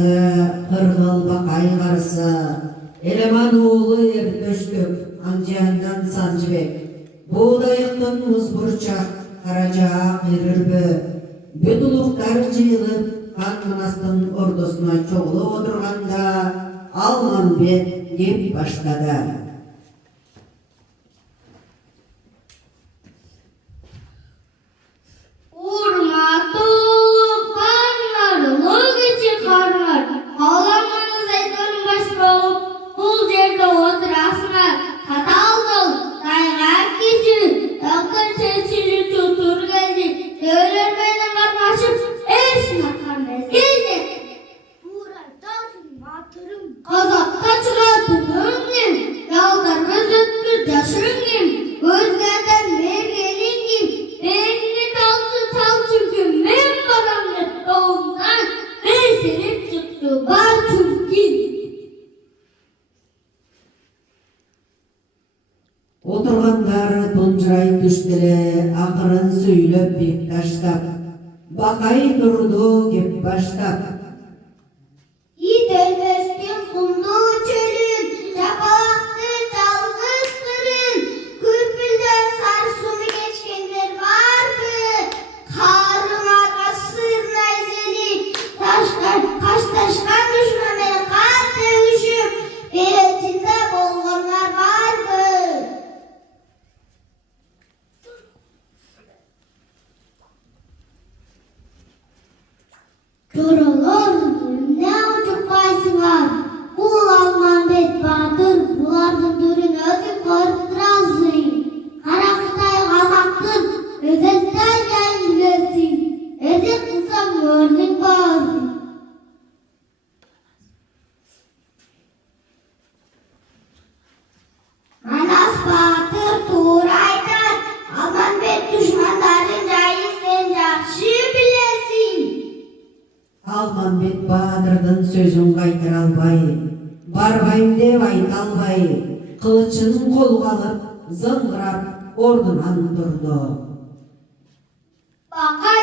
карысы, Кыргыл Бакай карысы, Элеман уулу Эртөштүк, Анжандан Санжыбек, Буудайыктын Музбурчак, Каражаак Ирүрбө, бүт улуктар жыйылып, Канманастын ордосуна чогулуп отурганда, Алмамбет деп баштады. Oturganlar tunjurай түштеле, акырын сүйлөп бек таштап, Бакай турду кеп баштап. Ит өлмөстүн кумдуу чөлүн, жапалакты жалгыз кырын, Күрпүлдөр сары сууну кечкендер барбы? Карыңарга сырнай зелип, кашташкан душман менен кан төгүшүп, беретинде болгондар барбы? Жоролор, эмне ужукпайсыңар? Бул Алмамбет баатыр, булардын түрүн өзү көрүп турасың. Кара Кытай калмактын өзөттөн жайын билесиң. Эзек кылсаң өрнүң бар. Манас баатыр туура айтат. Алмамбет душмандардын жайын сен жакшы билесиң. Алмамбет Баатырдын сөзүн кайтара албай, барбайм деп айта албай, кылычын колго алып, зыңгырап ордунан турду. Бакай